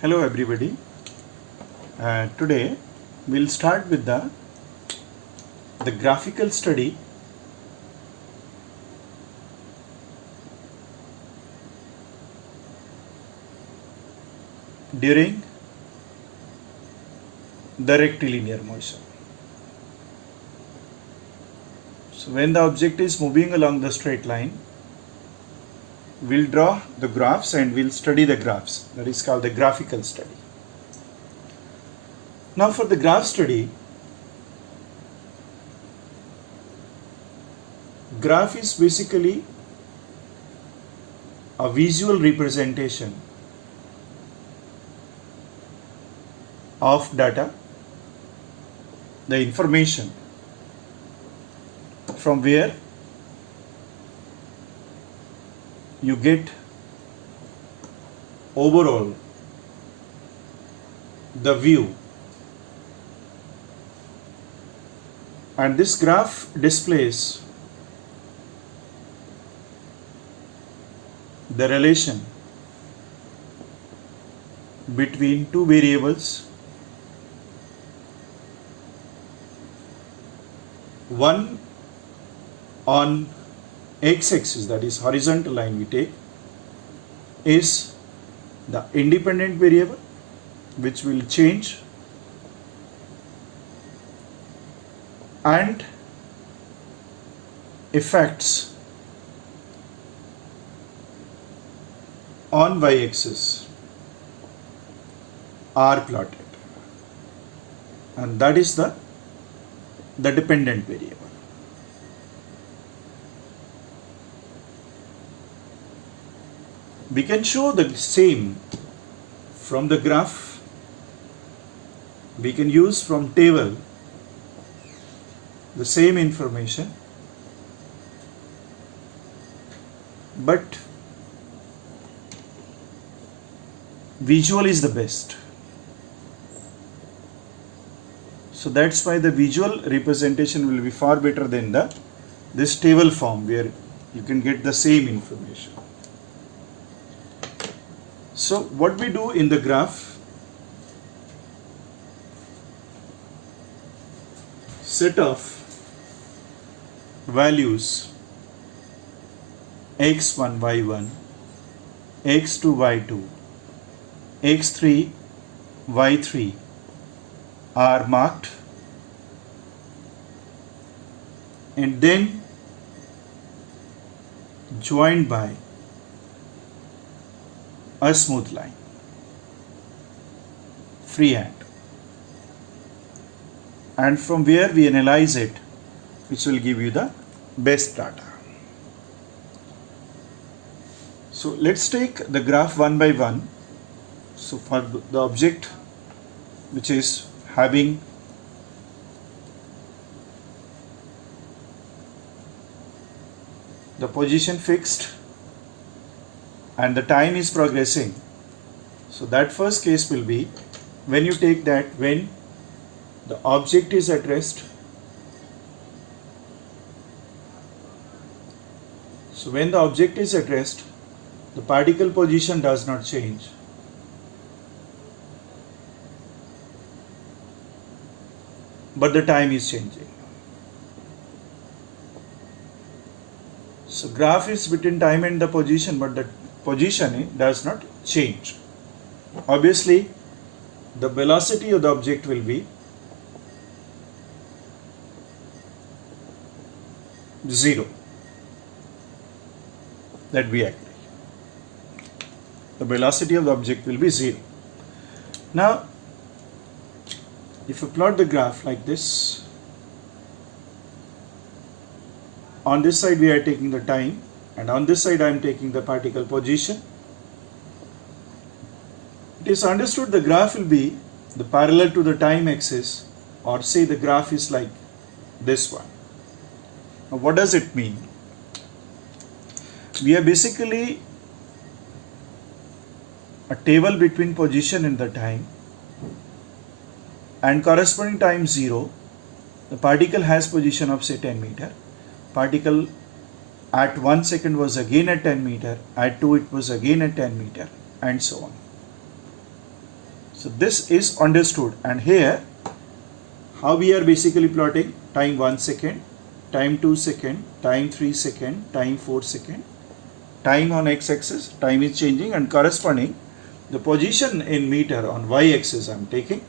Hello everybody. Today we'll start with the graphical study during the rectilinear motion. So when the object is moving along the straight line, we'll draw the graphs and we'll study the graphs. That is called the graphical study. Now for the graph study, graph is basically a visual representation of data, the information from where you get overall the view, and this graph displays the relation between two variables, one on x-axis, that is horizontal line we take, is the independent variable which will change, and effects on y-axis are plotted, and that is the dependent variable. We can show the same from the graph. We can use from table the same information, but visual is the best. So that's why the visual representation will be far better than this table form where you can get the same information. So what we do in the graph, set of values x1 y1, x2 y2, x3 y3 are marked, and then joined by a smooth line, freehand, and from where we analyze it, which will give you the best data. So let's take the graph one by one. So for the object which is having the position fixed and the time is progressing, so that first case will be when you take that when the object is at rest. So when the object is at rest, the particle position does not change. But the time is changing. So graph is between time and the position, but the position does not change. Obviously, the velocity of the object will be 0. That we agree. The velocity of the object will be 0. Now, if you plot the graph like this, on this side we are taking the time, and on this side I am taking the particle position. It is understood the graph will be the parallel to the time axis, or say the graph is like this one. Now what does it mean? We are basically a table between position and the time, and corresponding time 0, the particle has position of say 10 meter. Particle at 1 second was again at 10 meter, at 2 it was again at 10 meter, and so on. So this is understood, and here how we are basically plotting: time 1 second, time 2 second, time 3 second, time 4 second, time on x-axis, time is changing, and corresponding the position in meter on y-axis I am taking,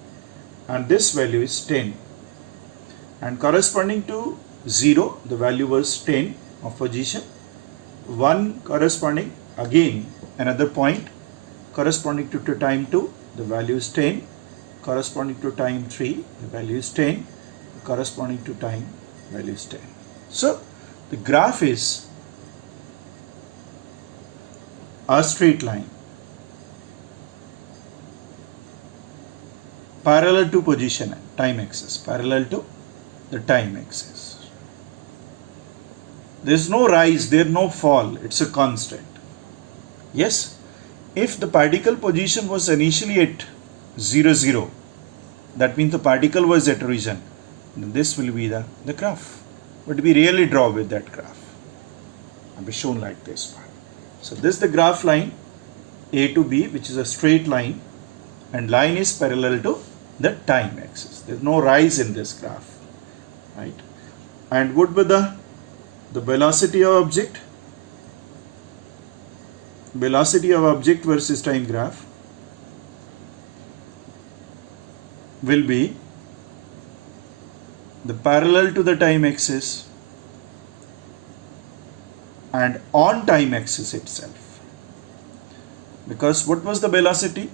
and this value is 10, and corresponding to 0 the value was 10 of position, 1 corresponding again another point corresponding to time 2 the value is 10, corresponding to time 3 the value is 10, corresponding to time value is 10. So the graph is a straight line parallel to position time axis, parallel to the time axis. There is no rise, there is no fall, it's a constant. Yes, if the particle position was initially at 0, 0, that means the particle was at origin, then this will be the graph. But we really draw with that graph. I'll be shown like this part. So this is the graph line A to B, which is a straight line, and line is parallel to the time axis. There is no rise in this graph, right? And what would the velocity of object? Velocity of object versus time graph will be the parallel to the time axis and on time axis itself. Because what was the velocity?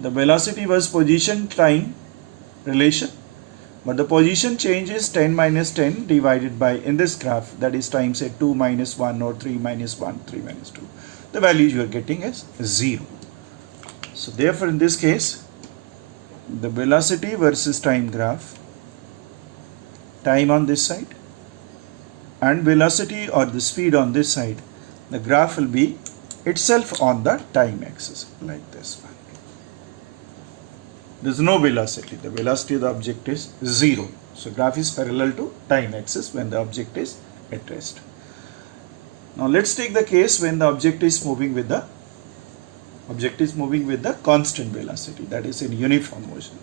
The velocity was position time relation, but the position change is 10 minus 10 divided by, in this graph, that is time, say 2 minus 1 or 3 minus 1, 3 minus 2. The value you are getting is 0. So therefore in this case, the velocity versus time graph, time on this side and velocity or the speed on this side, the graph will be itself on the time axis like this one. There is no velocity, the velocity of the object is 0. So graph is parallel to time axis when the object is at rest. Now let's take the case when the object is moving with the constant velocity, that is in uniform motion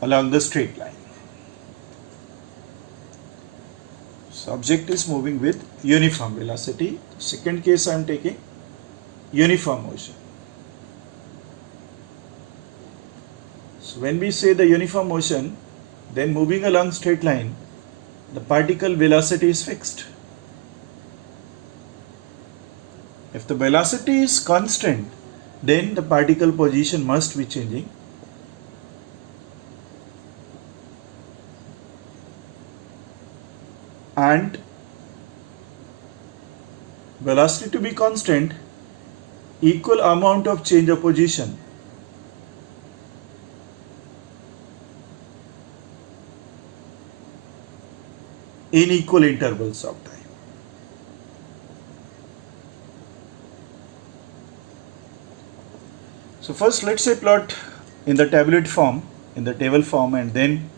along the straight line. So object is moving with uniform velocity. Second case I am taking uniform motion. So when we say the uniform motion, then moving along straight line, the particle velocity is fixed. If the velocity is constant, then the particle position must be changing. And velocity to be constant, equal amount of change of position in equal intervals of time. So first let's say plot in the tablet form, in the table form, and then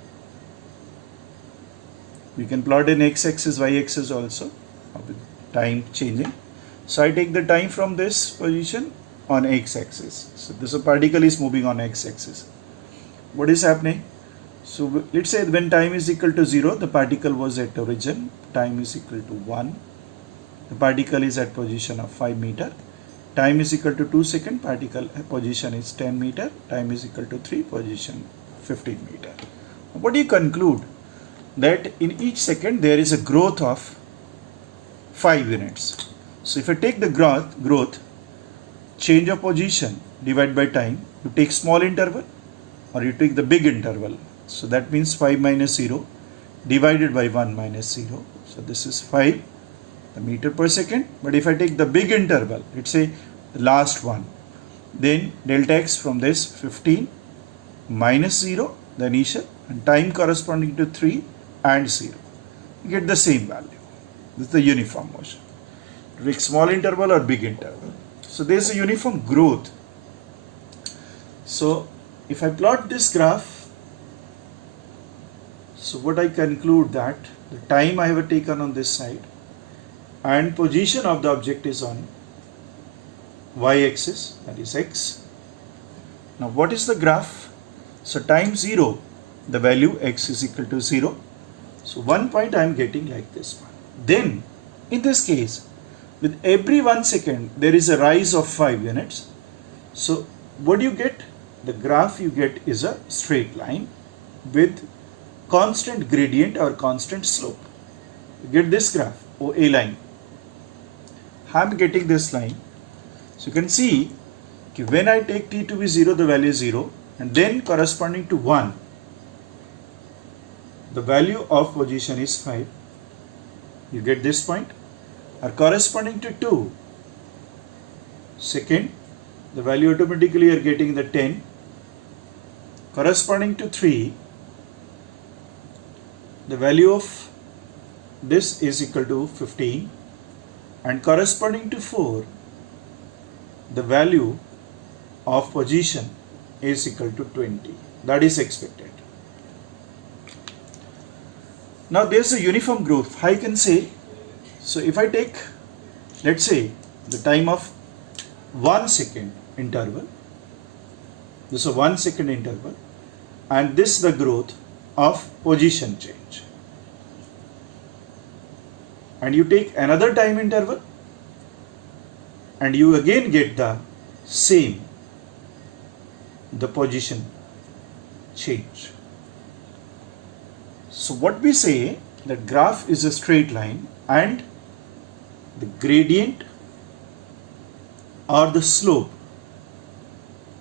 we can plot in x-axis, y-axis also with time changing. So I take the time from this position on x-axis. So this particle is moving on x-axis. What is happening? So let's say when time is equal to 0, the particle was at origin, time is equal to 1, the particle is at position of 5 meter, time is equal to 2 second, particle position is 10 meter, time is equal to 3, position 15 meter. What do you conclude? That in each second there is a growth of 5 units. So if I take the growth, change of position divided by time, you take small interval or you take the big interval. So that means 5 minus 0 divided by 1 minus 0. So this is 5 the meter per second. But if I take the big interval, let's say the last one, then delta x from this 15 minus 0, the initial, and time corresponding to 3 and 0. You get the same value. This is the uniform motion. Take small interval or big interval. So there is a uniform growth. So if I plot this graph, so what I conclude that the time I have taken on this side and position of the object is on y-axis, that is x, Now what is the graph? So time 0, the value x is equal to 0. So 1 point I am getting like this one. Then in this case, with every 1 second there is a rise of 5 units. So what do you get? The graph you get is a straight line with constant gradient or constant slope. You get this graph or a line. I am getting this line. So you can see when I take t to be 0, the value is 0, and then corresponding to 1, the value of position is 5. You get this point. Or corresponding to 2, second, the value automatically you are getting the 10. Corresponding to 3, the value of this is equal to 15, and corresponding to 4, the value of position is equal to 20. That is expected. Now there is a uniform growth. I can say, so if I take, let's say, the time of 1 second interval, this is a 1 second interval, and this is the growth of position change. And you take another time interval, and you again get the same, the position change. So what we say, that graph is a straight line and the gradient or the slope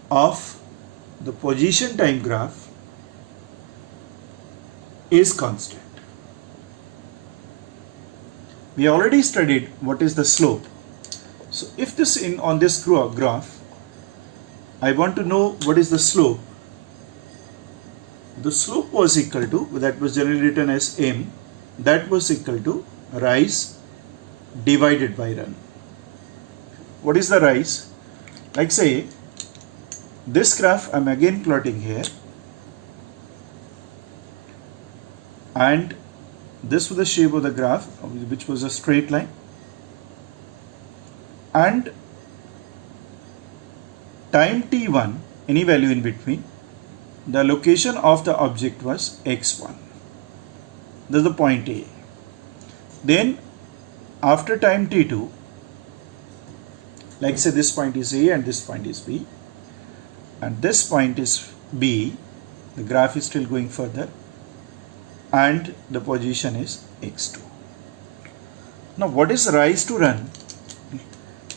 of the position time graph is constant. We already studied what is the slope. So if this on this graph, I want to know what is the slope. The slope was equal to, that was generally written as m, that was equal to rise divided by run. What is the rise? Like say, this graph I am again plotting here, and this was the shape of the graph, which was a straight line, and time t1, any value in between, the location of the object was x1. This is the point A. Then after time t2, like say this point is A and this point is B, and this point is B, the graph is still going further, and the position is x2. Now what is rise to run?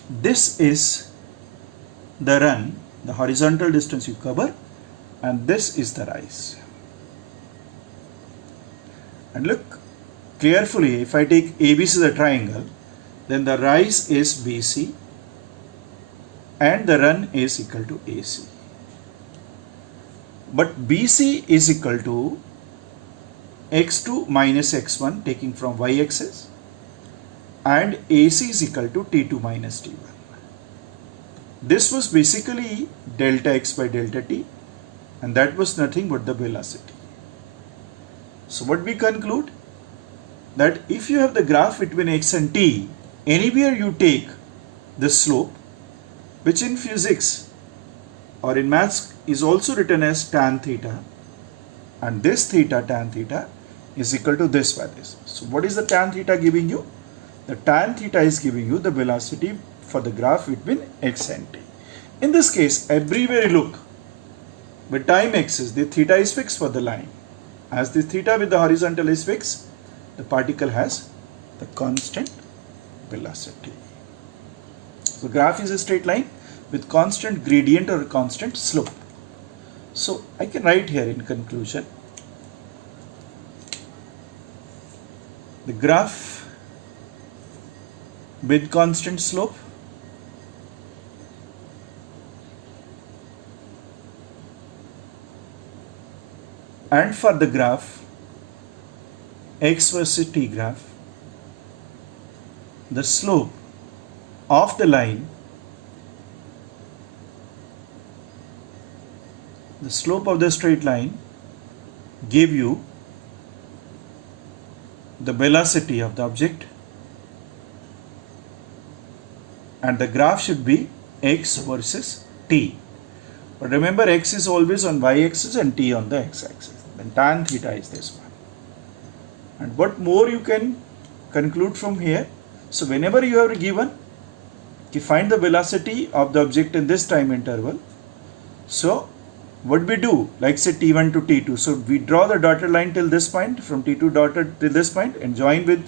This is the run, the horizontal distance you cover, and this is the rise. And look carefully, if I take ABC as a triangle, then the rise is BC and the run is equal to AC. But BC is equal to x2 minus x1 taking from y-axis, and AC is equal to t2 minus t1. This was basically delta x by delta t, and that was nothing but the velocity. So what we conclude? That if you have the graph between x and t, anywhere you take the slope, which in physics or in maths is also written as tan theta, and this theta, tan theta, is equal to this by this. So what is the tan theta giving you? The tan theta is giving you the velocity for the graph between x and t. In this case, everywhere you look, with time axis, the theta is fixed for the line. As the theta with the horizontal is fixed, the particle has the constant velocity. So graph is a straight line with constant gradient or constant slope. So I can write here in conclusion, the graph with constant slope and for the graph x versus t graph, the slope of the line, the slope of the straight line give you the velocity of the object, and the graph should be x versus t. But remember, x is always on y-axis and t on the x-axis. Then tan theta is this one. And what more you can conclude from here? So whenever you are given, you find the velocity of the object in this time interval. So what we do, like say t1 to t2. So we draw the dotted line till this point, from t2 dotted till this point, and join with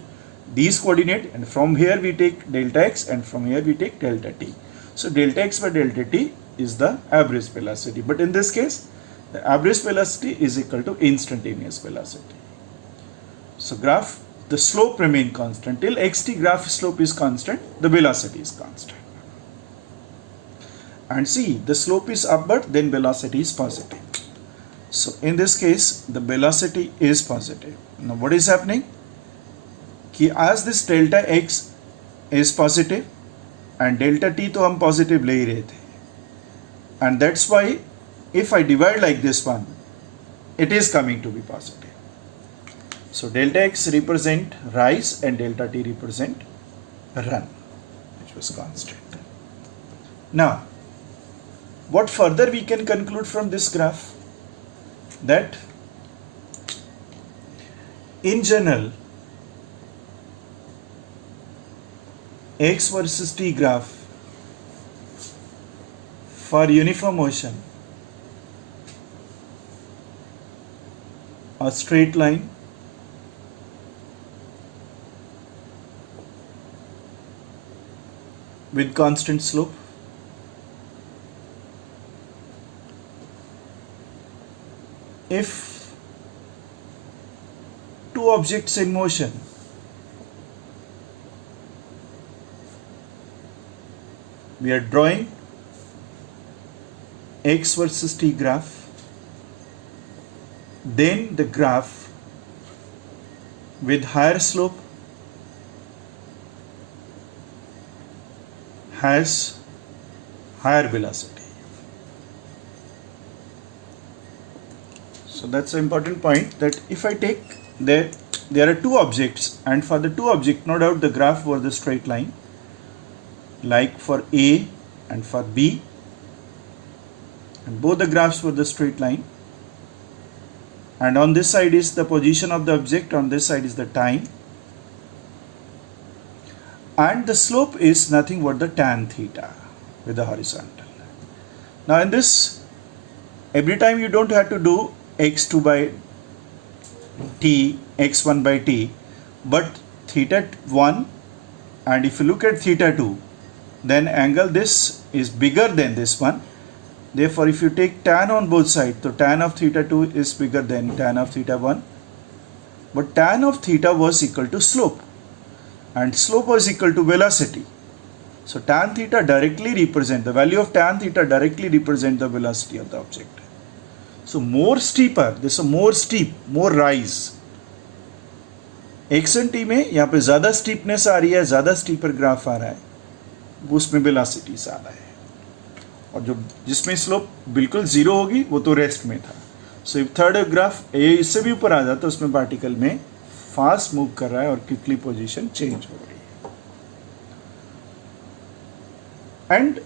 these coordinate, and from here we take delta x, and from here we take delta t. So delta x by delta t is the average velocity, but in this case the average velocity is equal to instantaneous velocity. So graph, the slope remain constant till xt graph slope is constant, the velocity is constant. And see, the slope is upward, then velocity is positive. So in this case the velocity is positive. Now what is happening? As this delta x is positive and delta t तो हम positive ले ही रहे थे, and that's why if I divide like this one, it is coming to be positive. So delta x represent rise and delta t represent run, which was constant. Now what further we can conclude from this graph? That in general, x versus t graph for uniform motion, a straight line with constant slope, if two objects in motion we are drawing x versus t graph, then the graph with higher slope has higher velocity. So that's an important point, that if I take there are two objects, and for the two objects no doubt the graph were the straight line, like for A and for B, and both the graphs were the straight line, and on this side is the position of the object, on this side is the time, and the slope is nothing but the tan theta with the horizontal. Now in this, every time you don't have to do x2 by t, x1 by t, but theta 1, and if you look at theta 2, then angle this is bigger than this one. Therefore if you take tan on both sides, so tan of theta 2 is bigger than tan of theta 1, but tan of theta was equal to slope, and slope was equal to velocity. So tan theta directly represent, the value of tan theta directly represent the velocity of the object. So more steeper, this is a more steep, more rise. X and T में यहाँ पे ज़्यादा steepness आ रही है, ज़्यादा steeper graph आ रहा है, उसमें वेलोसिटी ज़्यादा है, और जो जिसमें स्लोप बिल्कुल ज़ीरो होगी वो तो रेस्ट में था. सो इफ थर्ड ग्राफ ये इससे भी ऊपर आ जाता है, उसमें पार्टिकल में फास्ट मूव कर रहा है और क्विकली पोजीशन चेंज हो रही है. And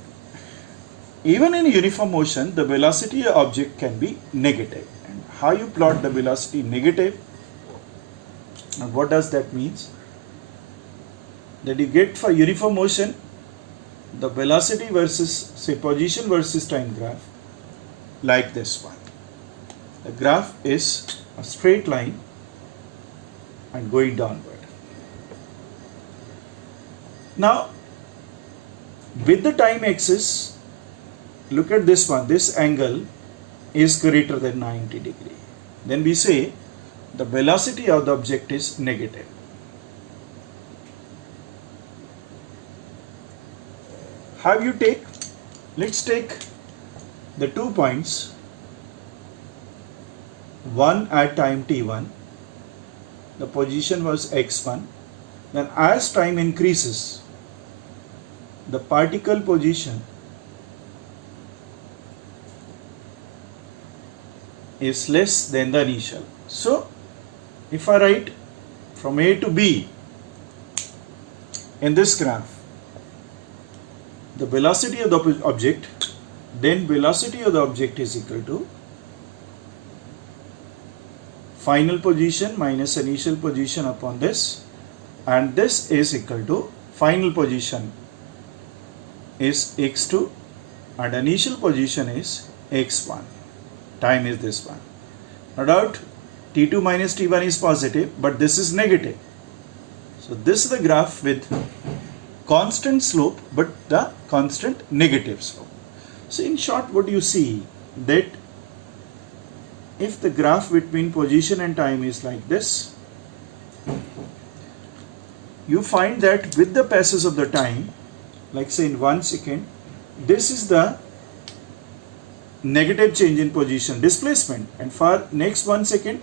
even in uniform motion the velocity of object can be negative. And how you plot the velocity negative, and what does that means? That you get for uniform motion the velocity versus, say, position versus time graph like this one. The graph is a straight line and going downward. Now with the time axis, look at this one, this angle is greater than 90 degree. Then we say the velocity of the object is negative. How you take? Let's take the 2 points, one at time t1, the position was x1, then as time increases the particle position is less than the initial. So if I write from A to B in this graph, the velocity of the object then velocity of the object is equal to final position minus initial position upon this, and this is equal to final position is x2 and initial position is x1. Time is this one. No doubt t2 minus t1 is positive, but this is negative. So this is the graph with constant slope but the constant negative slope. So in short, what you see that if the graph between position and time is like this, you find that with the passage of the time, like say in 1 second, this is the negative change in position displacement, and for next 1 second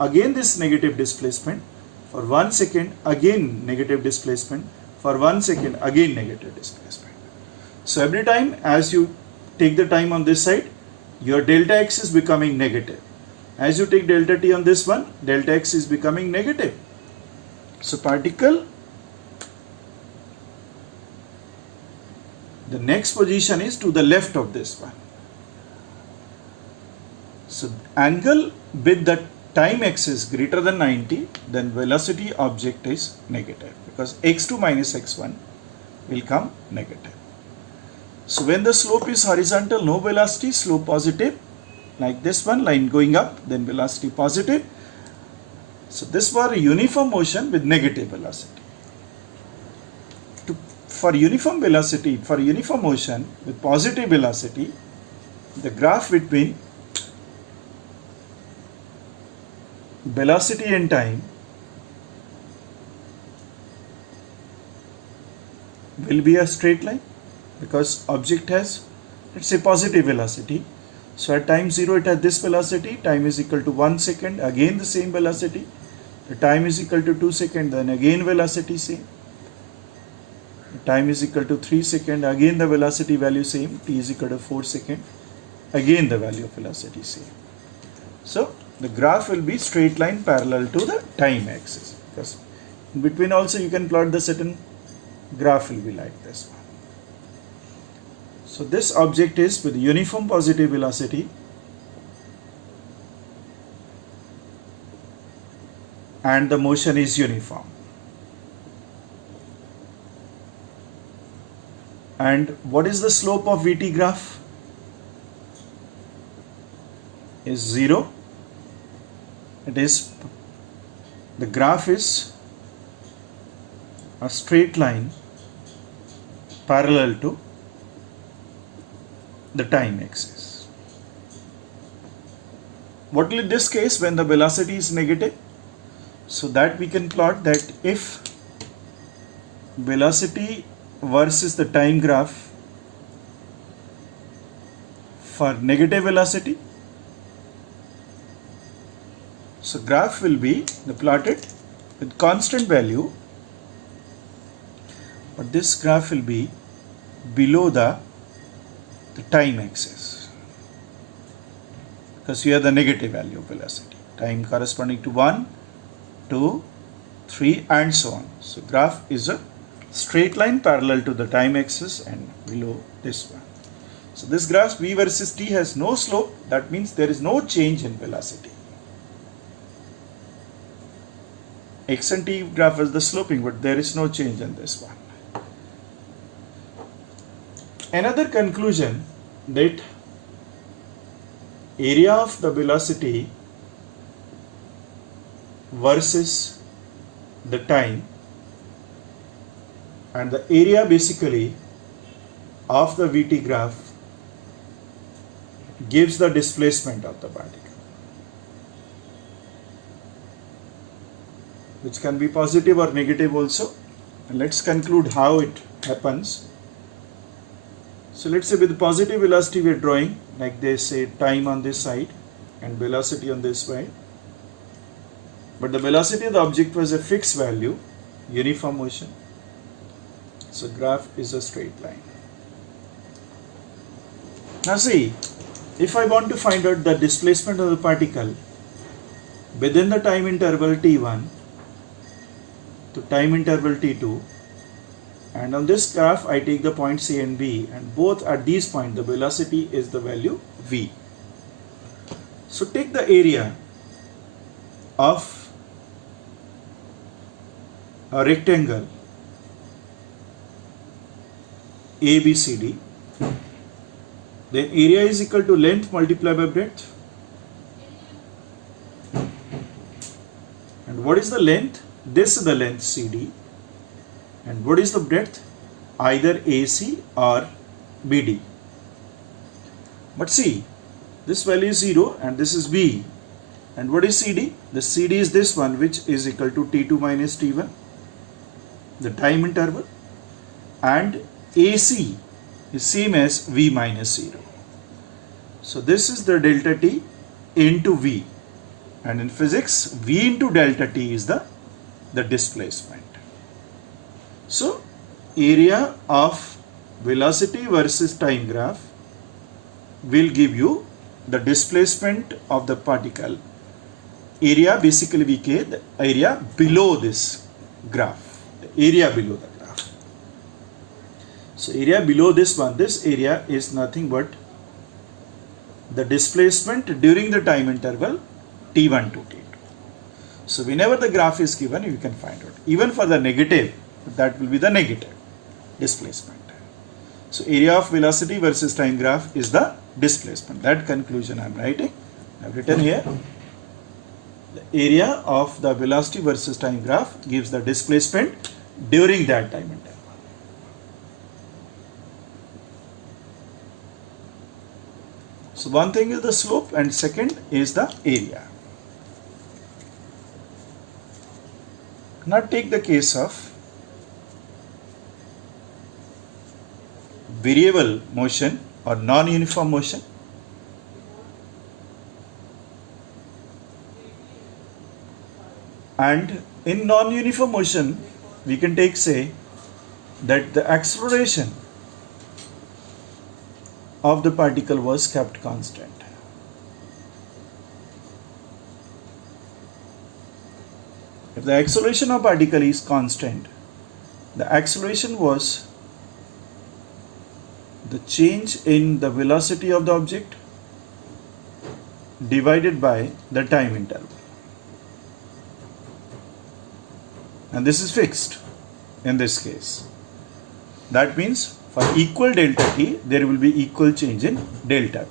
again this negative displacement, for 1 second again negative displacement, for 1 second again negative displacement. So every time as you take the time on this side, your delta x is becoming negative. As you take delta t on this one, delta x is becoming negative. So particle, the next position is to the left of this one. So angle with the time axis greater than 90, then velocity object is negative, because x2 minus x1 will come negative. So when the slope is horizontal, no velocity, slope positive, like this one, line going up, then velocity positive. So this was a uniform motion with negative velocity. For uniform velocity, for uniform motion with positive velocity, the graph between velocity and time will be a straight line, because object has, let's say, positive velocity. So at time 0 it has this velocity, time is equal to 1 second, again the same velocity, the time is equal to 2 seconds, then again velocity same, the time is equal to 3 seconds, again the velocity value same, t is equal to 4 seconds, again the value of velocity same. So the graph will be straight line parallel to the time axis, because in between also you can plot the certain graph will be like this one. So this object is with uniform positive velocity and the motion is uniform. And what is the slope of VT graph? Is 0. It is, the graph is a straight line parallel to the time axis. What will in this case when the velocity is negative? So that we can plot that if velocity versus the time graph for negative velocity, so graph will be plotted with constant value, but this graph will be below the time axis, because you have the negative value of velocity, time corresponding to 1, 2, 3 and so on. So graph is a straight line parallel to the time axis and below this one. So this graph v versus t has no slope, that means there is no change in velocity. X and t graph is the sloping, but there is no change in this one. Another conclusion, that area of the velocity versus the time, and the area basically of the VT graph gives the displacement of the particle, which can be positive or negative also. And let's conclude how it happens. So let's say with positive velocity we are drawing, like they say, time on this side and velocity on this side, but the velocity of the object was a fixed value, uniform motion. So graph is a straight line. Now see, if I want to find out the displacement of the particle within the time interval t1 to time interval t2, and on this graph I take the points A and B, and both at these points the velocity is the value v. So take the area of a rectangle ABCD, then area is equal to length multiplied by breadth. And what is the length? This is the length CD. And what is the breadth? Either AC or BD. But see, this value is 0 and this is B. And what is CD? The CD is this one, which is equal to T2 minus T1, the time interval, and AC is same as V minus 0. So this is the delta T into V, and in physics V into delta T is the displacement. So area of velocity versus time graph will give you the displacement of the particle. Area basically VK, the area below this graph, the area below the graph. So area below this one, this area is nothing but the displacement during the time interval T1 to T2. So whenever the graph is given, you can find out. Even for the negative, that will be the negative displacement. So area of velocity versus time graph is the displacement. That conclusion I am writing. I have written here. The area of the velocity versus time graph gives the displacement during that time interval. So one thing is the slope and second is the area. Now take the case of variable motion or non-uniform motion. And in non-uniform motion, we can take, say, that the acceleration of the particle was kept constant. If the acceleration of particle is constant, the acceleration was the change in the velocity of the object divided by the time interval. And this is fixed in this case. That means for equal delta t, there will be equal change in delta v.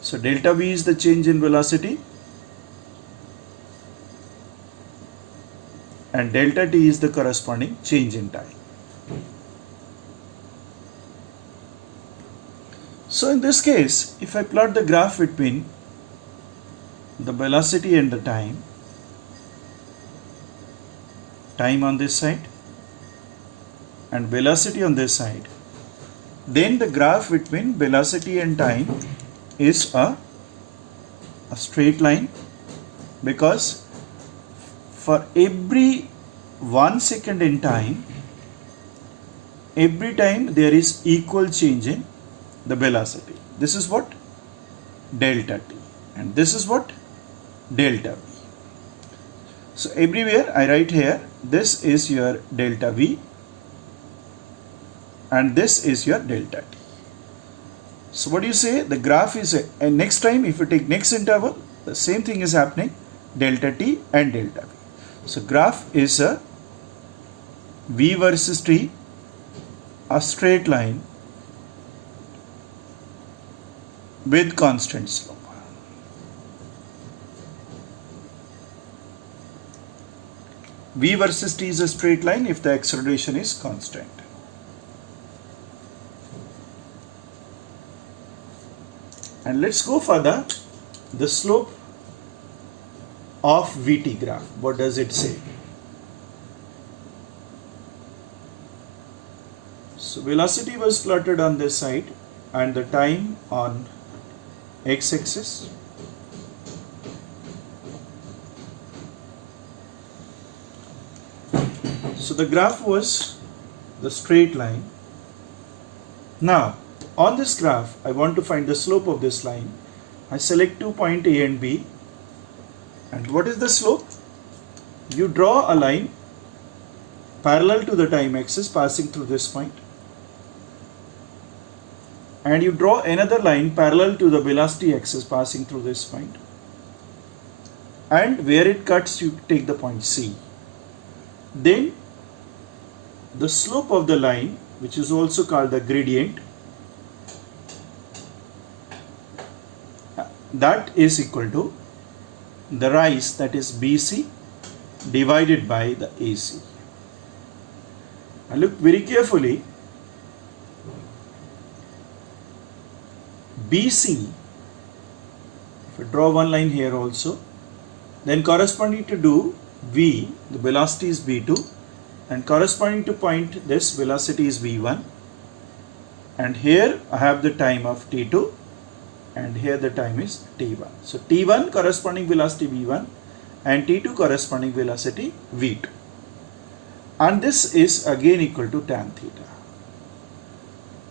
So delta v is the change in velocity and delta t is the corresponding change in time. So in this case, if I plot the graph between the velocity and the time on this side and velocity on this side, then the graph between velocity and time is a straight line, because for every 1 second in time, every time there is equal change in the velocity. This is what? Delta t, and this is what? Delta v. So everywhere I write here, this is your delta v and this is your delta t. So what do you say? The graph is and next time if you take next interval, the same thing is happening, delta t and delta v. So graph is a v versus t, a straight line with constant slope. V versus t is a straight line if the acceleration is constant. And let's go for the slope of VT graph. What does it say? So velocity was plotted on this side and the time on x-axis. So the graph was the straight line. Now on this graph, I want to find the slope of this line. I select 2 points A and B. And what is the slope? You draw a line parallel to the time axis passing through this point, and you draw another line parallel to the velocity axis passing through this point, and where it cuts you take the point C. Then the slope of the line, which is also called the gradient, that is equal to the rise, that is BC, divided by the AC. Now look very carefully. BC, if I draw one line here also, then corresponding to do V, the velocity is V2, and corresponding to point this velocity is V1, and here I have the time of T2, and here the time is T1. So T1 corresponding velocity V1 and T2 corresponding velocity V2, and this is again equal to tan theta.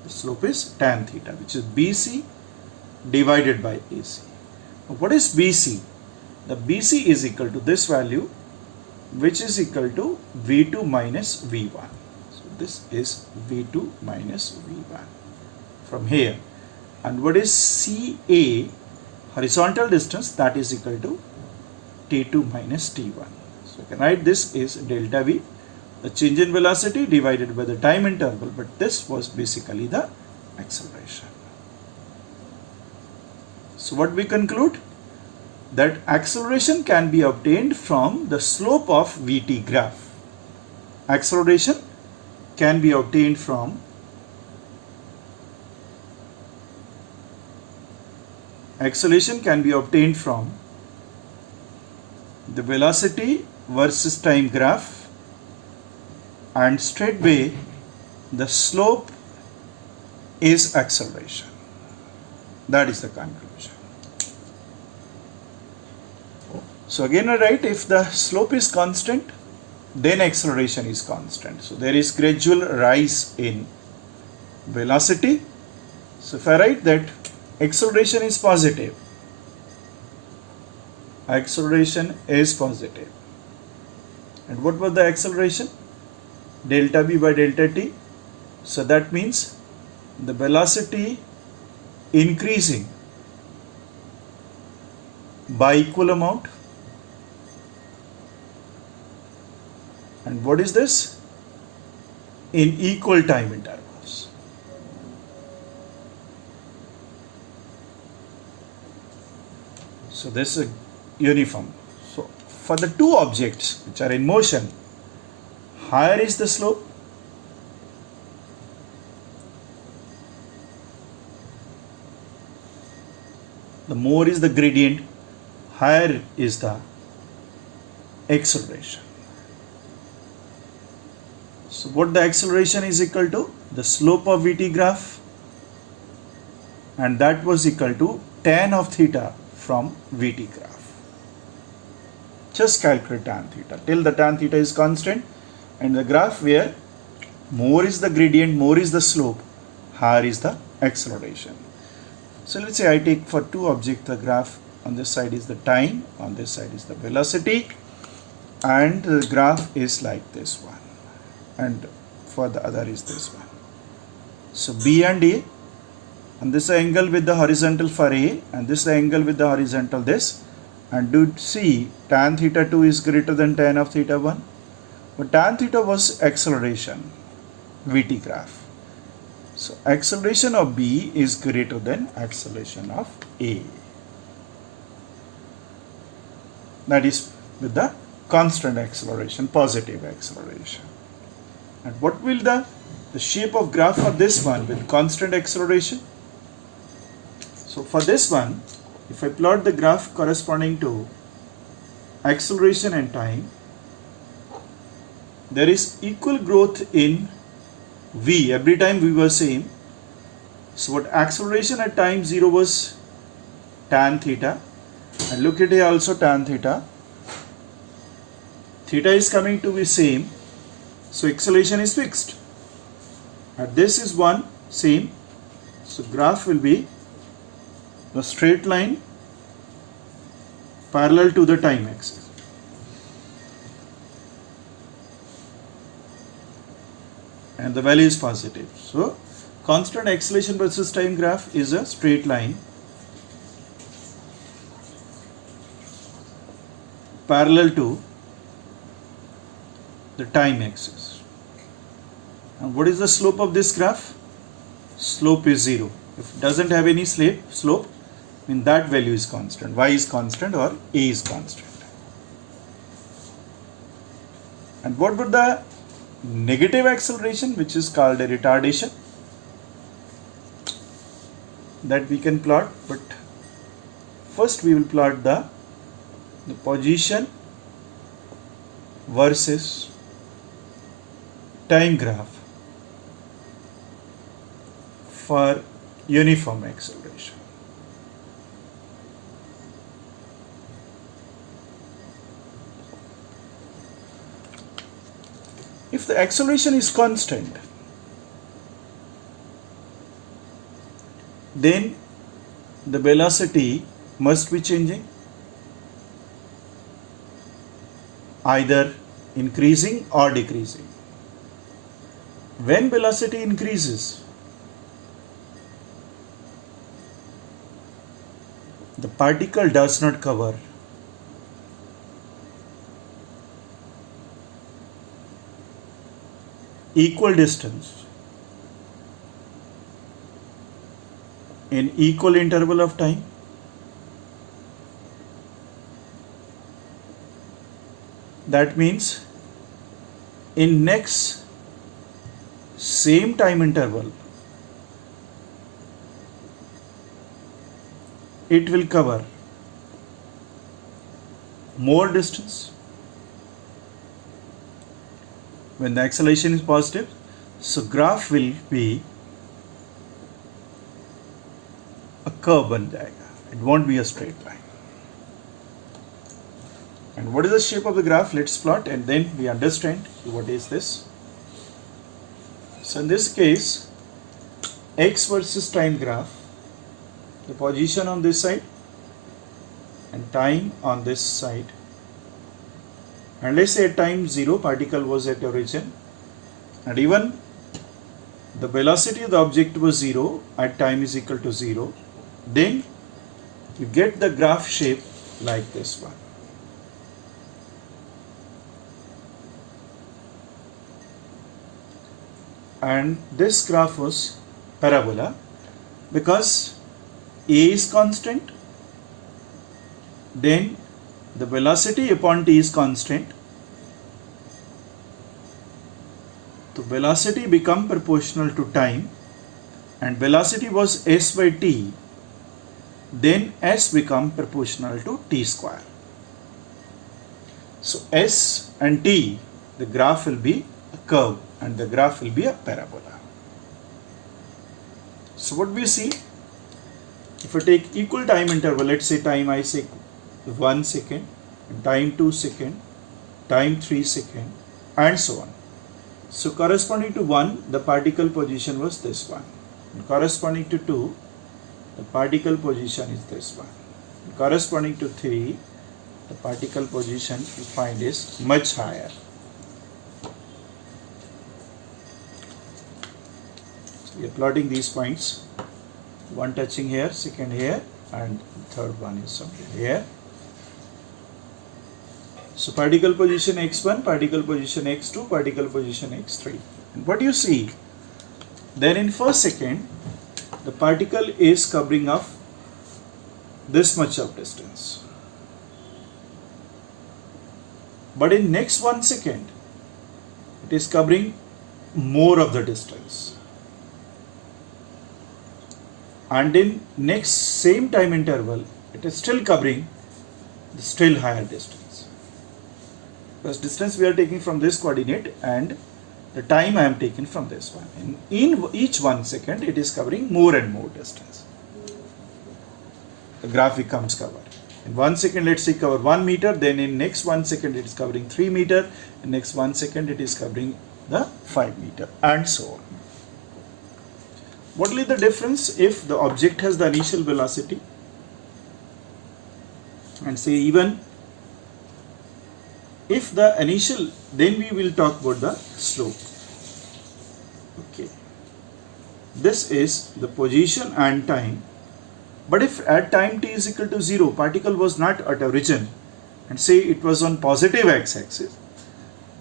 The slope is tan theta, which is BC divided by AC. Now what is BC? The BC is equal to this value, which is equal to V2 minus V1. So this is V2 minus V1 from here. And what is CA, horizontal distance, that is equal to T2 minus T1. So you can write this is delta V, the change in velocity divided by the time interval, but this was basically the acceleration. So what we conclude? That acceleration can be obtained from the slope of VT graph. Acceleration can be obtained from the velocity versus time graph, and straightway the slope is acceleration. That is the conclusion. So again I write, if the slope is constant, then acceleration is constant. So there is gradual rise in velocity. So if I write that acceleration is positive, and what was the acceleration? Delta V by delta T. So that means the velocity increasing by equal amount. And what is this? In equal time intervals. So this is uniform. So for the two objects which are in motion, higher is the slope, the more is the gradient, higher is the acceleration. So what the acceleration is equal to? The slope of VT graph, and that was equal to tan of theta from VT graph. Just calculate tan theta till the tan theta is constant, and the graph where more is the gradient, more is the slope, higher is the acceleration. So let's say I take for two objects the graph, on this side is the time, on this side is the velocity, and the graph is like this one, and for the other is this one. So B and A, and this is the angle with the horizontal for A, and this is the angle with the horizontal this, and do see tan theta 2 is greater than tan of theta 1, but tan theta was acceleration, VT graph. So acceleration of B is greater than acceleration of A. That is with the constant acceleration, positive acceleration. And what will the shape of graph for this one with constant acceleration? So for this one, if I plot the graph corresponding to acceleration and time, there is equal growth in V. Every time V was same. So what acceleration at time 0 was tan theta, and look at here also tan theta. Theta is coming to be same, so acceleration is fixed. At this is 1 same, so graph will be the straight line parallel to the time axis. and the value is positive. So constant acceleration versus time graph is a straight line parallel to the time axis. And what is the slope of this graph? Slope is 0. If it doesn't have any slope, then that value is constant. Y is constant or A is constant. And what would the negative acceleration, which is called a retardation, that we can plot? But first we will plot the position versus time graph for uniform acceleration. If the acceleration is constant, then the velocity must be changing, either increasing or decreasing. When velocity increases, the particle does not cover equal distance in equal interval of time. That means in next same time interval, it will cover more distance. When the acceleration is positive, so graph will be a curve bun jayega. It won't be a straight line. And what is the shape of the graph? Let's plot and then we understand what is this. So in this case, x versus time graph, the position on this side and time on this side. And let's say at time 0, particle was at origin, and even the velocity of the object was 0 at time is equal to 0. Then you get the graph shape like this one. And this graph was parabola because A is constant, then the velocity upon t is constant. So velocity become proportional to time, and velocity was s by t, then s become proportional to t square. So s and t, the graph will be a curve and the graph will be a parabola. So what we see, if I take equal time interval, let's say time I say 1 second, time 2 second, time 3 second, and so on. So corresponding to 1, the particle position was this one. And corresponding to 2, the particle position is this one. And corresponding to 3, the particle position you find is much higher. So we are plotting these points. One touching here, second here, and third one is something here. So particle position x1, particle position x2, particle position x3. And what you see, then in first second, the particle is covering up this much of distance. But in next 1 second, it is covering more of the distance. And in next same time interval, it is still covering the still higher distance. Because distance we are taking from this coordinate and the time I am taking from this one. And in each 1 second, it is covering more and more distance. The graph becomes covered. In 1 second, let's say cover 1 meter, then in next 1 second, it is covering 3 meter. In next 1 second, it is covering the 5 meter and so on. What will be the difference if the object has the initial velocity and say even if the initial, then we will talk about the slope. This is the position and time. But if at time t is equal to 0, particle was not at origin, and say it was on positive x-axis,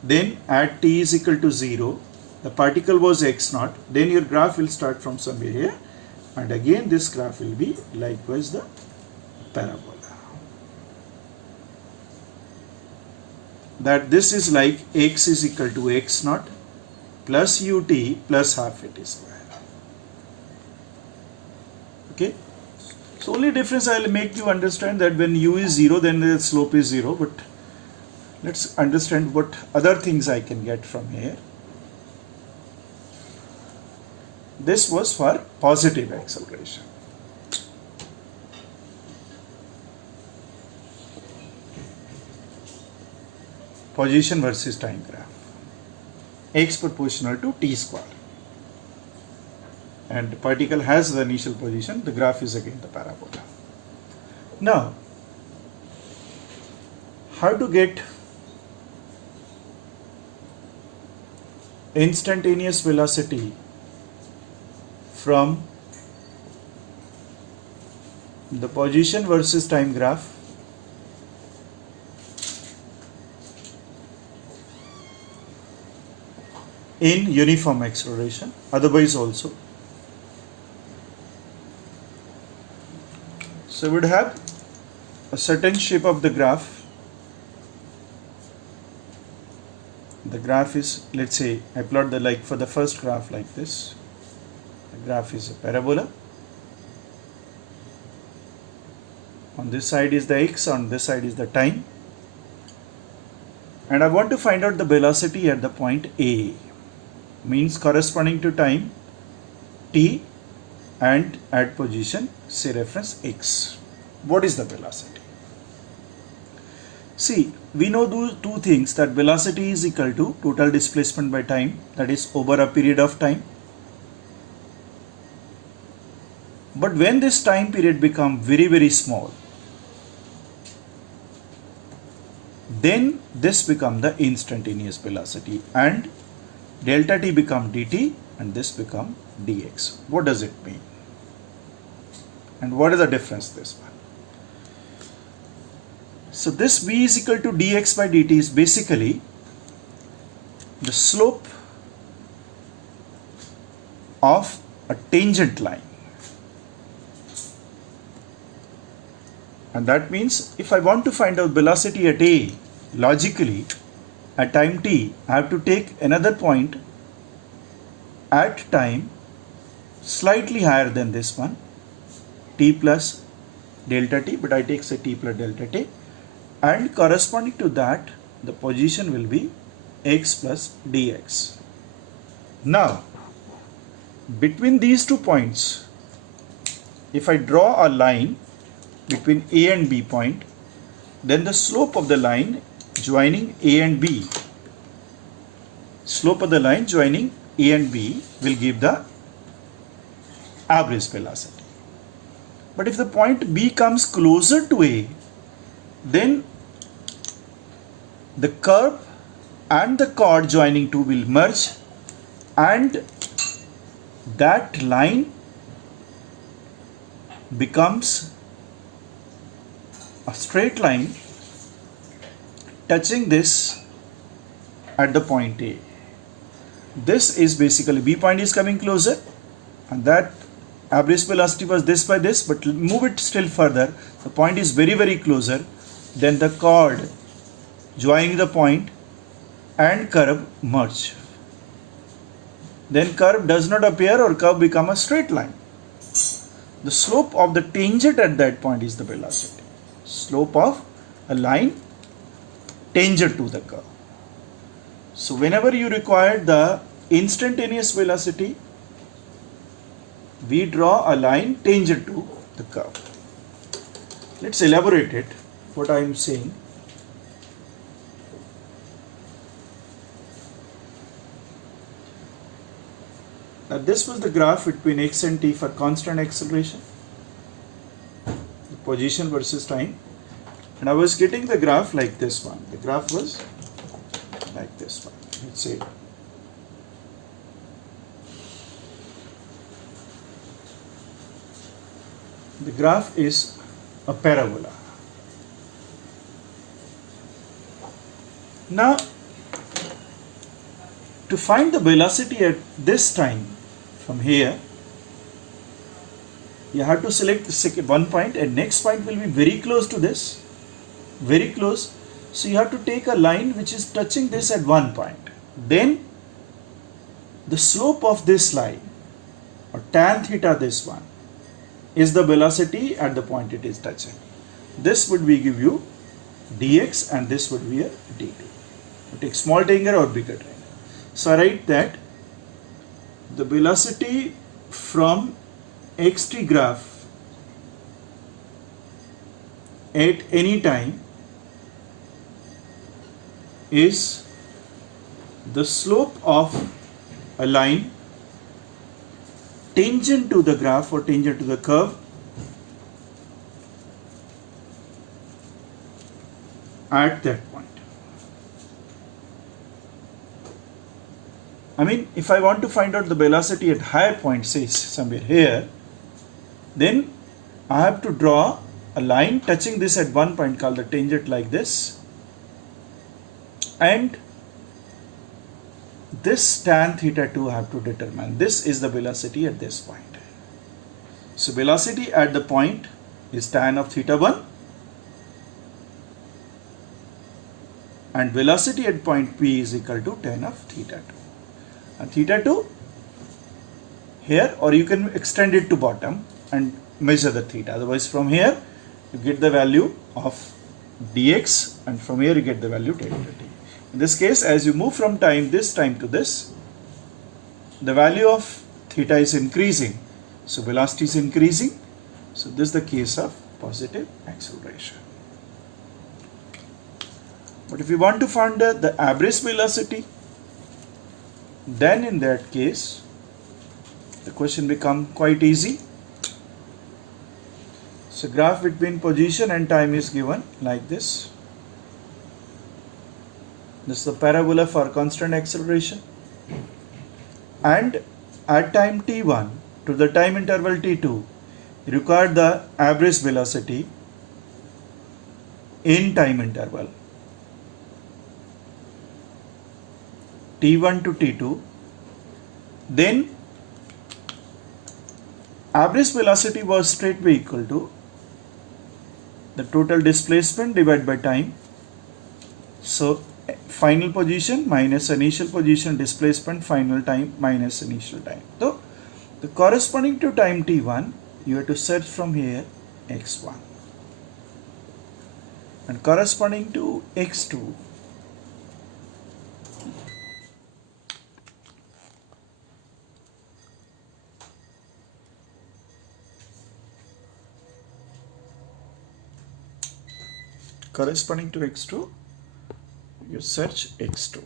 then at t is equal to 0, the particle was x naught, then your graph will start from somewhere here, and again this graph will be likewise the parabola. That this is like x is equal to x naught plus ut plus half at square. Okay. So only difference I will make you understand that when u is 0, then the slope is 0. But let's understand what other things I can get from here. This was for positive acceleration. Position versus time graph. X proportional to t square. And the particle has the initial position, the graph is again the parabola. Now, how to get instantaneous velocity from the position versus time graph? In uniform acceleration, otherwise also. So we would have a certain shape of the graph. The graph is, let's say, I plot the like for the first graph like this. The graph is a parabola. On this side is the x, on this side is the time. And I want to find out the velocity at the point A, means corresponding to time t and at position, say reference x. What is the velocity? See, we know two things, that velocity is equal to total displacement by time, that is over a period of time. But when this time period becomes very, very small, then this becomes the instantaneous velocity, and delta t become dt and this become dx. What does it mean? And what is the difference this one? So this v is equal to dx by dt is basically the slope of a tangent line. And that means if I want to find out velocity at A, logically at time t, I have to take another point at time slightly higher than this one, t plus delta t, but I take say t plus delta t, and corresponding to that the position will be x plus dx. Now between these 2 points, if I draw a line between A and B point, then the slope of the line joining A and B, slope of the line joining A and B will give the average velocity. But if the point B comes closer to A, then the curve and the chord joining two will merge, and that line becomes a straight line touching this at the point A. This is basically B point is coming closer, and that average velocity was this by this, but move it still further, the point is very, very closer, then the chord joining the point and curve merge. Then curve does not appear or curve become a straight line. The slope of the tangent at that point is the velocity. Slope of a line tangent to the curve. So whenever you require the instantaneous velocity, we draw a line tangent to the curve. Let's elaborate it, what I am saying. Now this was the graph between x and t for constant acceleration, the position versus time, and I was getting the graph like this one. The graph was like this one. Let's say The graph is a parabola. Now, to find the velocity at this time from here, you have to select the second one point, and next point will be very close to this, very close. So you have to take a line which is touching this at one point. Then the slope of this line, or tan theta, this one, is the velocity at the point it is touching. This would be give you dx, and this would be a dt. You take small triangle or bigger triangle. So I write that the velocity from xt graph at any time is the slope of a line tangent to the graph or tangent to the curve at that point. I mean, if I want to find out the velocity at higher point, say somewhere here, then I have to draw a line touching this at one point called the tangent, like this, and this tan theta 2 I have to determine. This is the velocity at this point. So velocity at the point is tan of theta 1, and velocity at point P is equal to tan of theta 2. And theta 2 here, or you can extend it to bottom and measure the theta. Otherwise, from here you get the value of dx, and from here you get the value delta t. In this case, as you move from this time to this, the value of theta is increasing, so velocity is increasing. So this is the case of positive acceleration. But if you want to find the average velocity, then in that case the question becomes quite easy. So graph between position and time is given like this. This is the parabola for constant acceleration, and at time t1 to the time interval t2, you require the average velocity in time interval t1 to t2. Then average velocity was straightway equal to the total displacement divided by time. So final position minus initial position, displacement, final time minus initial time. So the corresponding to time t1, you have to search from here x1, and corresponding to x2, you search x2.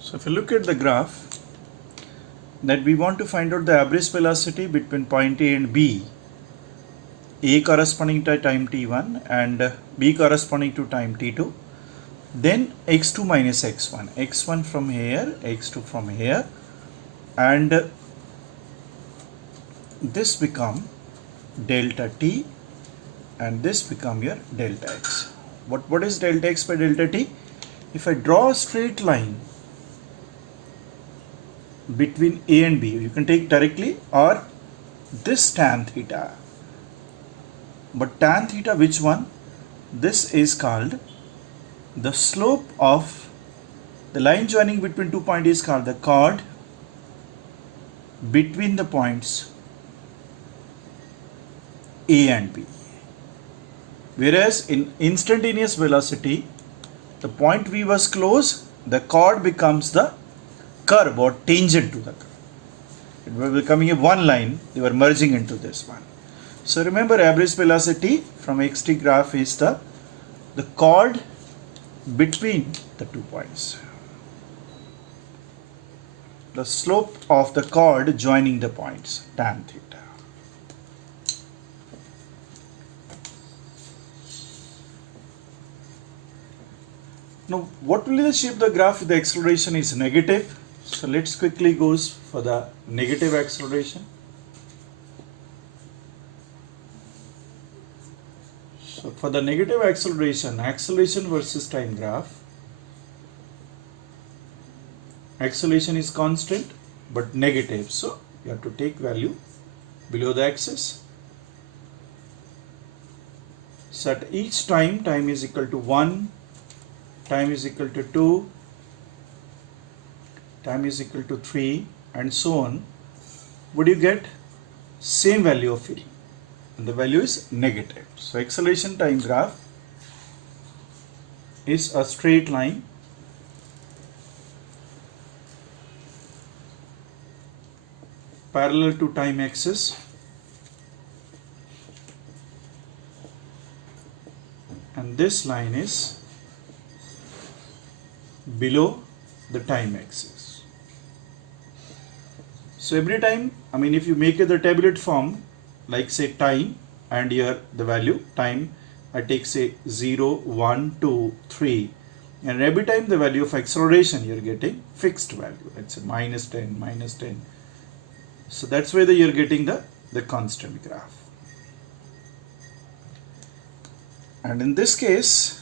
So if you look at the graph, that we want to find out the average velocity between point A and B, A corresponding to time t1 and B corresponding to time t2, then x2 minus x1, x1 from here, x2 from here, and this become delta t, and this become your delta x. What is delta x by delta t? If I draw a straight line between A and B, you can take directly, or this tan theta. But tan theta, which one? This is called the slope of the line joining between 2 points is called the chord between the points A and B. Whereas in instantaneous velocity, the point V was close, the chord becomes the curve or tangent to the curve. It was becoming a one line, they were merging into this one. So remember, average velocity from xt graph is the chord between the 2 points. the slope of the chord joining the points, tan theta. Now, what will be the shape of the graph if the acceleration is negative? So let's quickly go for the negative acceleration. So for the negative acceleration, acceleration versus time graph, acceleration is constant but negative, so you have to take value below the axis. So at each time, time is equal to 1, time is equal to 2, time is equal to 3, and so on, would you get same value of V, and the value is negative. So acceleration time graph is a straight line parallel to time axis and this line is below the time axis. So every time, if you make it the tabulate form, like say time and here the value time, I take say 0, 1, 2, 3, and every time the value of acceleration you are getting fixed value, let's say minus 10, minus 10. So that's why you're getting the constant graph. And in this case,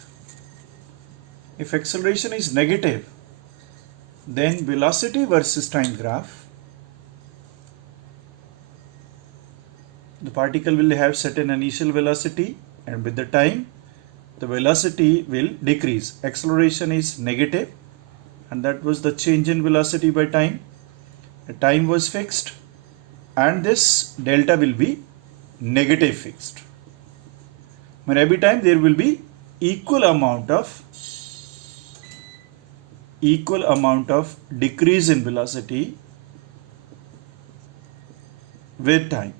if acceleration is negative, then velocity versus time graph, the particle will have certain initial velocity, and with the time the velocity will decrease. Acceleration is negative, and that was the change in velocity by time. The time was fixed, and this delta will be negative fixed. But every time there will be equal amount of decrease in velocity with time.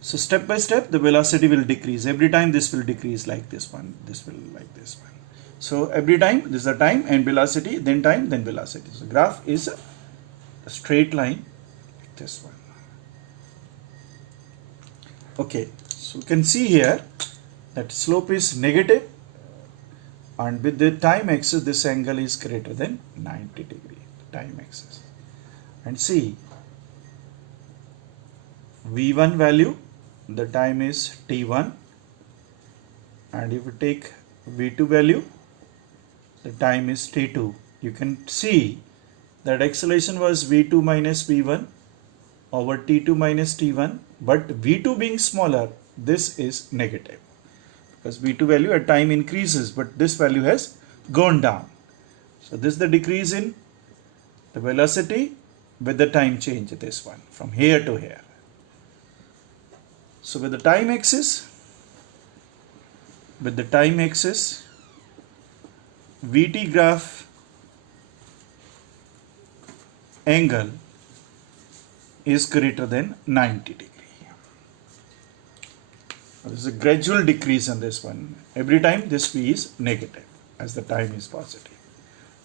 So step by step the velocity will decrease. Every time this will decrease like this one, this will like this one. So every time this is the time and velocity, then time, then velocity. So graph is a straight line like this one. Okay, so you can see here that slope is negative, and with the time axis this angle is greater than 90 degree, the time axis. And see, V1 value, the time is T1, and if you take V2 value, the time is T2. You can see that acceleration was V2 minus V1 over T2 minus T1, but V2 being smaller, this is negative, because V2 value at time increases, but this value has gone down. So this is the decrease in the velocity with the time change, this one, from here to here. So with the time axis, VT graph angle is greater than 90 degree. There is a gradual decrease in this one. Every time this V is negative as the time is positive.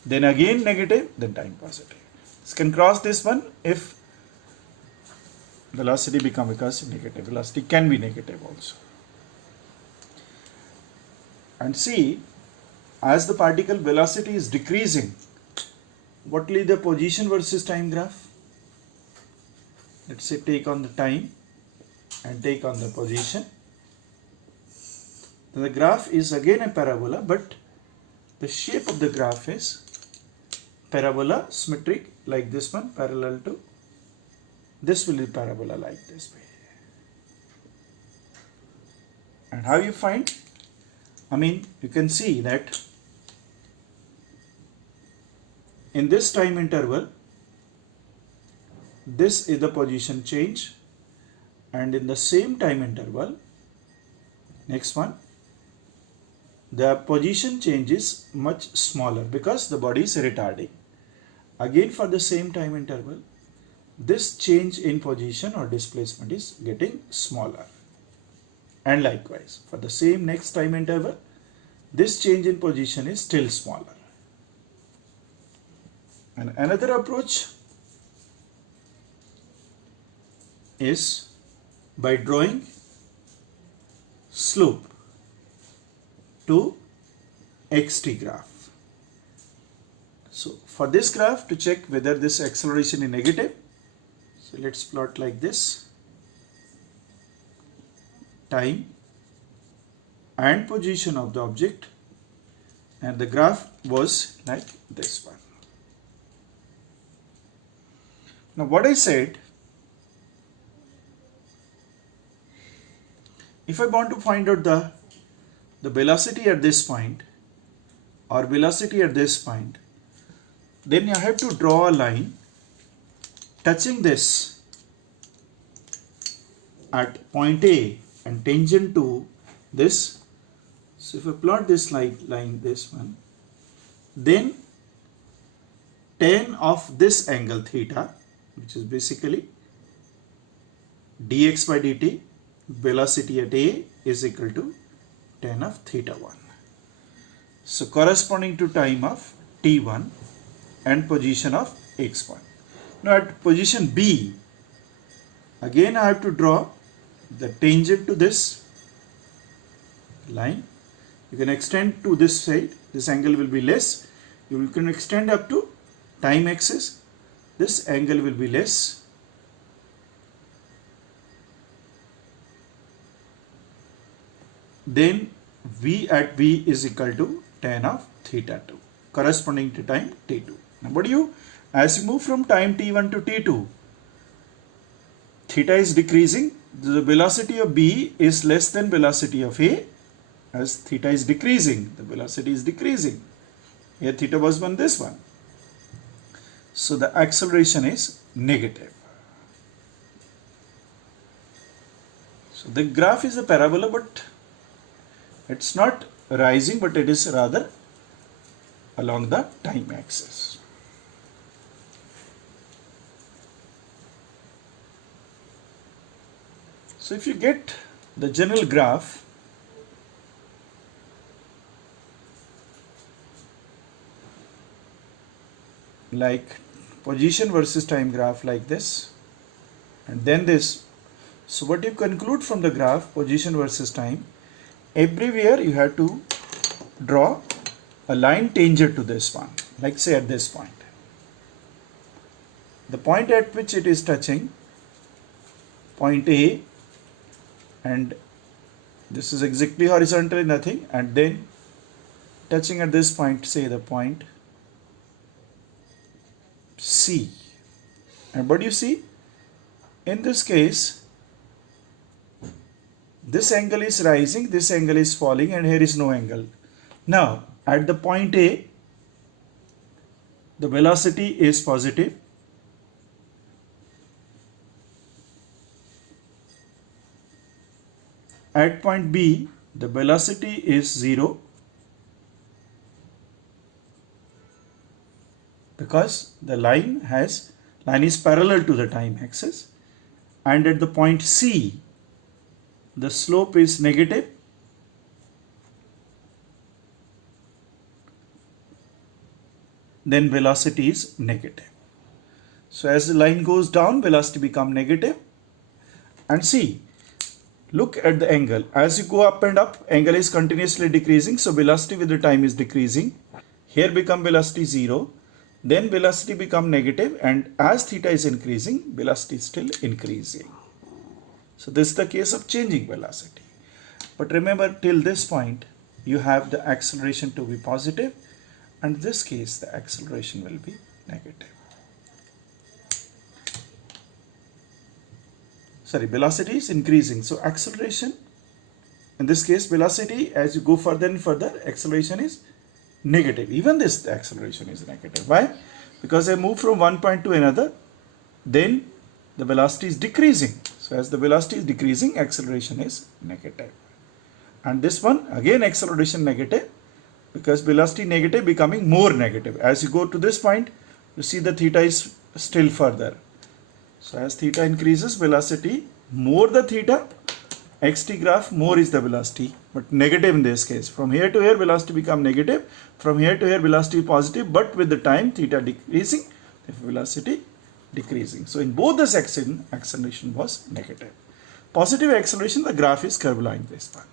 Then again negative, then time positive. This can cross this one if velocity becomes negative. Velocity can be negative also. And see, as the particle velocity is decreasing, what will be the position versus time graph? Let's say take on the time and take on the position. The graph is again a parabola, but the shape of the graph is parabola symmetric like this one, parallel to this will be parabola like this way. And how you find? You can see that in this time interval, this is the position change, and in the same time interval, next one, the position change is much smaller because the body is retarding. Again for the same time interval, this change in position or displacement is getting smaller. And likewise, for the same next time interval, this change in position is still smaller. And another approach is by drawing slope to xt graph. So for this graph, to check whether this acceleration is negative, so let's plot like this: time and position of the object, and the graph was like this one. Now what I said, if I want to find out the velocity at this point or velocity at this point, then I have to draw a line touching this at point A and tangent to this. So if I plot this line, this one, then tan of this angle theta, which is basically dx by dt, velocity at A is equal to tan of theta 1. So corresponding to time of t1 and position of x1. Now at position B, again I have to draw the tangent to this line. You can extend to this side, this angle will be less. You can extend up to time axis, this angle will be less. Then V at B is equal to tan of theta 2, corresponding to time t2. Now what do you, as you move from time t1 to t2, theta is decreasing, the velocity of B is less than velocity of A. As theta is decreasing, the velocity is decreasing. Here theta was 1, this one. So the acceleration is negative. So the graph is a parabola, but it's not rising, but it is rather along the time axis. So if you get the general graph, like position versus time graph like this, and then this, so what you conclude from the graph position versus time, everywhere you have to draw a line tangent to this one, like say at this point, the point at which it is touching point A, and this is exactly horizontally nothing, and then touching at this point, say the point C. And what do you see? In this case, this angle is rising, this angle is falling, and here is no angle. Now, at the point A, the velocity is positive. At point B, the velocity is 0. Because the line is parallel to the time axis, and at the point C, the slope is negative, then velocity is negative. So as the line goes down, velocity become negative. And see, look at the angle. As you go up and up, angle is continuously decreasing, so velocity with the time is decreasing. Here become velocity 0. Then velocity become negative, and as theta is increasing, velocity is still increasing. So this is the case of changing velocity. But remember, till this point, you have the acceleration to be positive, and in this case, the acceleration will be negative. Sorry, velocity is increasing. So acceleration, in this case, velocity, as you go further and further, acceleration is negative. Even this, the acceleration is negative. Why? Because I move from one point to another, then the velocity is decreasing. So as the velocity is decreasing, acceleration is negative. And this one, again acceleration negative, because velocity negative becoming more negative. As you go to this point, you see the theta is still further. So as theta increases, velocity, more the theta, xt graph, more is the velocity, but negative in this case. From here to here velocity become negative, from here to here velocity positive, but with the time theta decreasing, the velocity decreasing. So in both the section acceleration was negative. Positive acceleration, the graph is curvilinear this one.